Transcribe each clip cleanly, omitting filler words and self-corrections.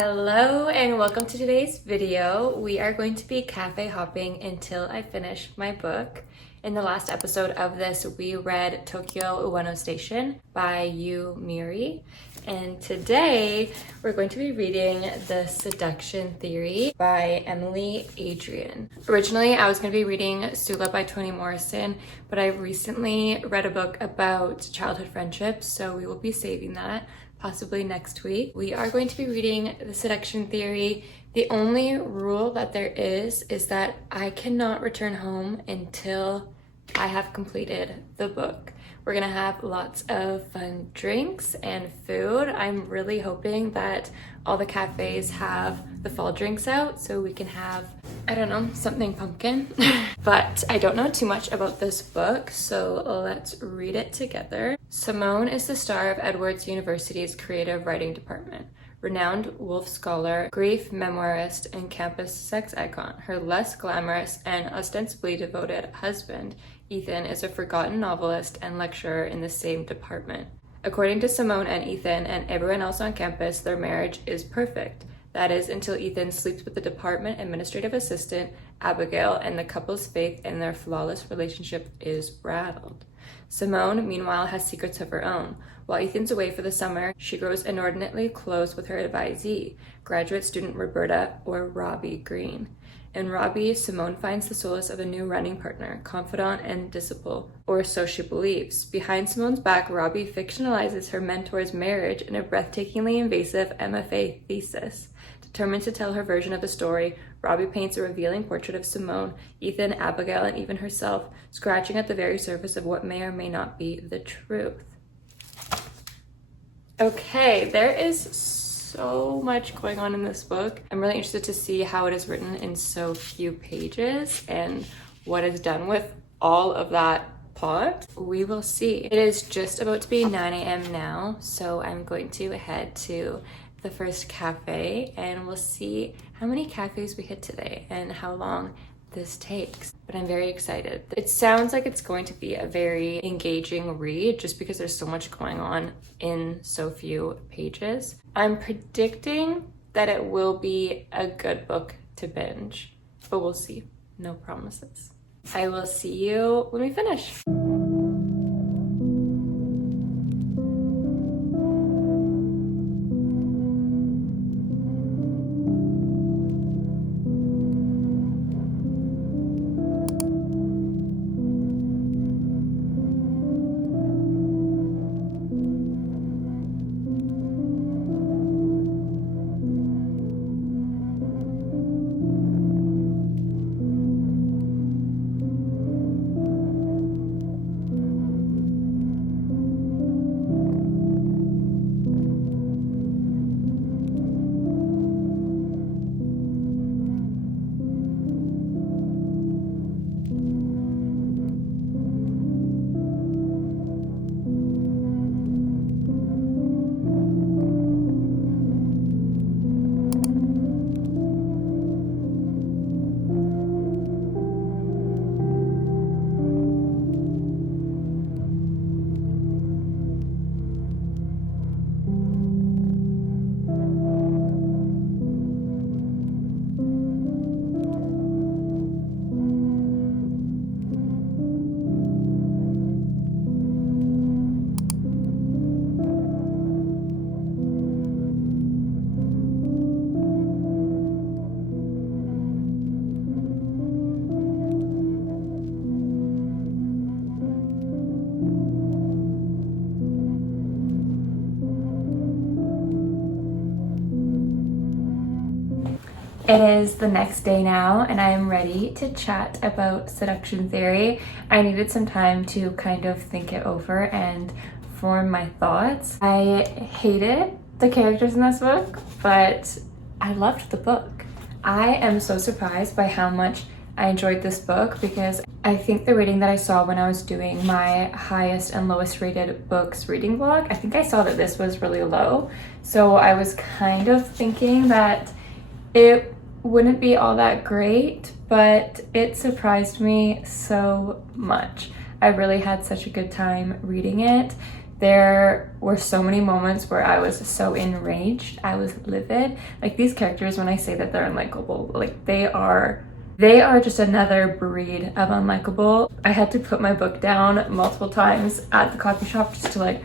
Hello and welcome to today's video. We are going to be cafe hopping until I finish my book. In the last episode of this, we read Tokyo Ueno Station by Miri. And today we're going to be reading The Seduction Theory by Adrian. Originally, I was going to be reading Sula by Toni Morrison, but I recently read a book about childhood friendships, so we will be saving that possibly next week. We are going to be reading The Seduction Theory. The only rule that there is that I cannot return home until I have completed the book. We're gonna have lots of fun drinks and food. I'm really hoping that all the cafes have the fall drinks out so we can have, I don't know, something pumpkin. But I don't know too much about this book, so let's read it together. Simone is the star of Edwards University's creative writing department. Renowned Wolf scholar, grief memoirist, and campus sex icon, her less glamorous and ostensibly devoted husband, Ethan, is a forgotten novelist and lecturer in the same department. According to Simone and Ethan and everyone else on campus, their marriage is perfect. That is, until Ethan sleeps with the department administrative assistant, Abigail, and the couple's faith in their flawless relationship is rattled. Simone, meanwhile, has secrets of her own. While Ethan's away for the summer, she grows inordinately close with her advisee, graduate student Roberta, or Robbie Green. In Robbie, Simone finds the solace of a new running partner, confidant and disciple, or so she believes. Behind Simone's back, Robbie fictionalizes her mentor's marriage in a breathtakingly invasive MFA thesis. Determined to tell her version of the story, Robbie paints a revealing portrait of Simone, Ethan, Abigail, and even herself, scratching at the very surface of what may or may not be the truth. Okay, there is so much going on in this book. I'm really interested to see how it is written in so few pages and what is done with all of that plot. We will see. It is just about to be 9 a.m. now, so I'm going to head to the first cafe and we'll see how many cafes we hit today and how long this takes. But I'm very excited. It sounds like it's going to be a very engaging read just because there's so much going on in so few pages. I'm predicting that it will be a good book to binge, but we'll see. No promises. I will see you when we finish. It is the next day now and I am ready to chat about Seduction Theory. I needed some time to kind of think it over and form my thoughts. I hated the characters in this book, but I loved the book. I am so surprised by how much I enjoyed this book because I think the rating that I saw when I was doing my highest and lowest rated books reading vlog, I think I saw that this was really low. So I was kind of thinking that it wouldn't be all that great, but it surprised me so much. I really had such a good time reading it. There were so many moments where I was so enraged. I was livid. Like, these characters, when I say that they're unlikable, like, they are just another breed of unlikable. I had to put my book down multiple times at the coffee shop just to like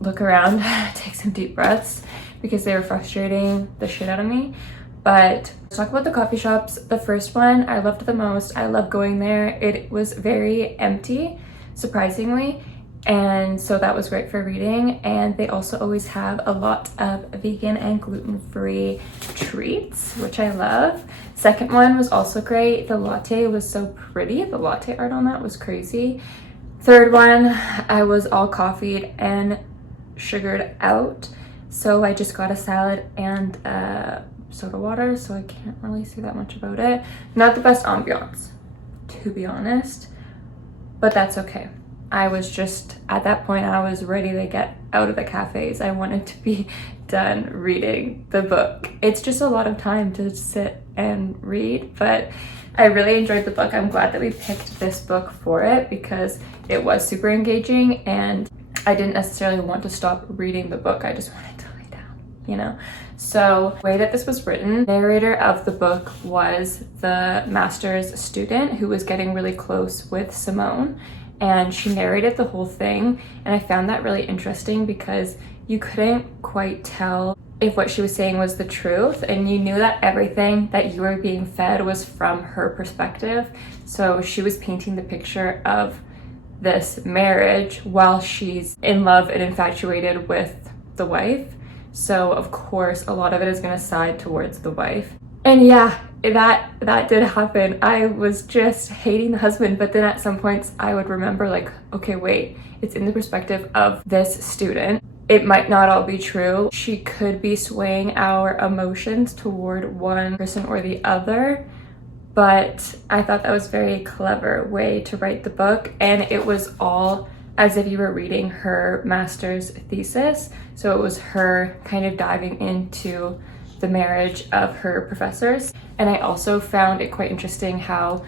look around, take some deep breaths, because they were frustrating the shit out of me. But let's talk about the coffee shops. The first one I loved the most. I love going there. It was very empty, surprisingly. And so that was great for reading. And they also always have a lot of vegan and gluten-free treats, which I love. Second one was also great. The latte was so pretty. The latte art on that was crazy. Third one, I was all coffeeed and sugared out. So I just got a salad and soda water, so I can't really say that much about it. Not the best ambiance, to be honest, but that's okay. I was just, at that point, I was ready to get out of the cafes. I wanted to be done reading the book. It's just a lot of time to sit and read, but I really enjoyed the book. I'm glad that we picked this book for it because it was super engaging and I didn't necessarily want to stop reading the book. I just wanted to lay down, you know? So the way that this was written, the narrator of the book was the master's student who was getting really close with Simone, and she narrated the whole thing. And I found that really interesting because you couldn't quite tell if what she was saying was the truth, and you knew that everything that you were being fed was from her perspective. So she was painting the picture of this marriage while she's in love and infatuated with the wife. So of course a lot of it is going to side towards the wife. And yeah, that did happen. I was just hating the husband, but then at some points I would remember like, okay, wait, it's in the perspective of this student. It might not all be true. She could be swaying our emotions toward one person or the other, but I thought that was a very clever way to write the book, and it was all as if you were reading her master's thesis. So it was her kind of diving into the marriage of her professors. And I also found it quite interesting how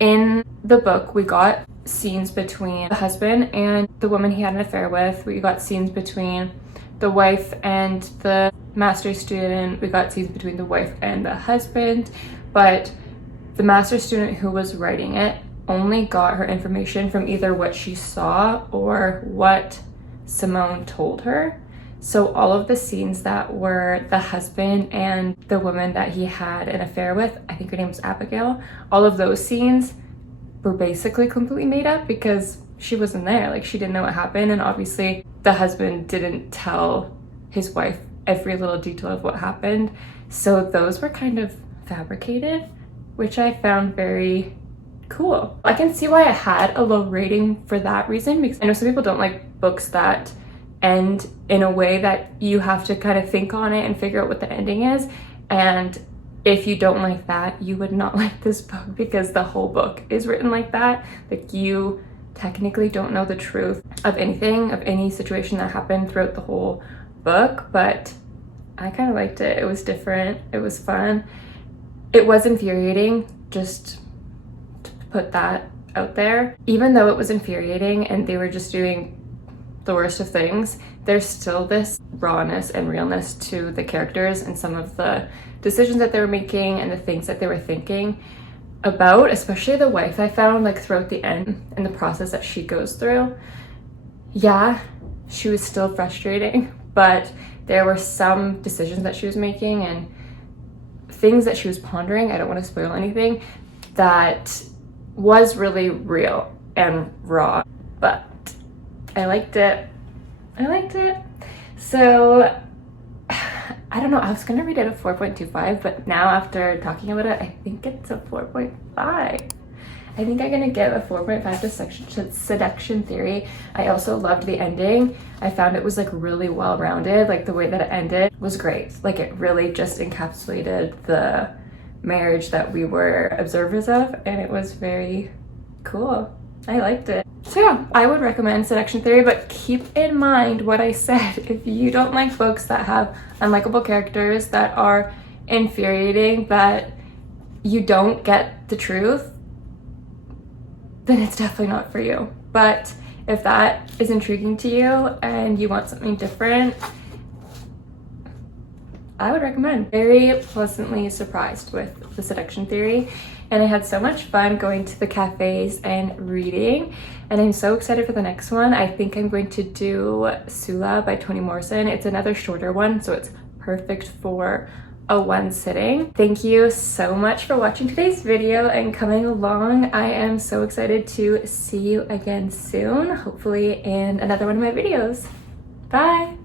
in the book we got scenes between the husband and the woman he had an affair with. We got scenes between the wife and the master's student. We got scenes between the wife and the husband. But the master's student who was writing it only got her information from either what she saw or what Simone told her. So all of the scenes that were the husband and the woman that he had an affair with, I think her name was Abigail, all of those scenes were basically completely made up because she wasn't there. Like, she didn't know what happened, and obviously the husband didn't tell his wife every little detail of what happened. So those were kind of fabricated, which I found very cool. I can see why I had a low rating for that reason, because I know some people don't like books that end in a way that you have to kind of think on it and figure out what the ending is. And if you don't like that, you would not like this book because the whole book is written like that. Like, you technically don't know the truth of anything, of any situation that happened throughout the whole book, but I kind of liked it. It was different. It was fun. It was infuriating, just to put that out there. Even though it was infuriating and they were just doing the worst of things, there's still this rawness and realness to the characters and some of the decisions that they were making and the things that they were thinking about, especially the wife. I found, like, throughout the end and the process that she goes through, yeah, she was still frustrating, but there were some decisions that she was making and things that she was pondering, I don't want to spoil anything, that was really real and raw, but I liked it. So I don't know, I was gonna rate it a 4.25, but now after talking about it, I think it's a 4.5. I think I'm gonna give a 4.5 to Seduction Theory. I also loved the ending. I found it was like really well-rounded. Like, the way that it ended was great. Like, it really just encapsulated the marriage that we were observers of, and it was very cool. I liked it. So yeah, I would recommend Seduction Theory, but keep in mind what I said. If you don't like books that have unlikable characters, that are infuriating, that you don't get the truth, then it's definitely not for you. But If that is intriguing to you and you want something different, I would recommend. Very pleasantly surprised with the seduction theory, and I had so much fun going to the cafes and reading, and I'm so excited for the next one. I think I'm going to do Sula by Toni Morrison. It's another shorter one, so it's perfect for a one sitting. Thank you so much for watching today's video and coming along. I am so excited to see you again soon, hopefully in another one of my videos. Bye!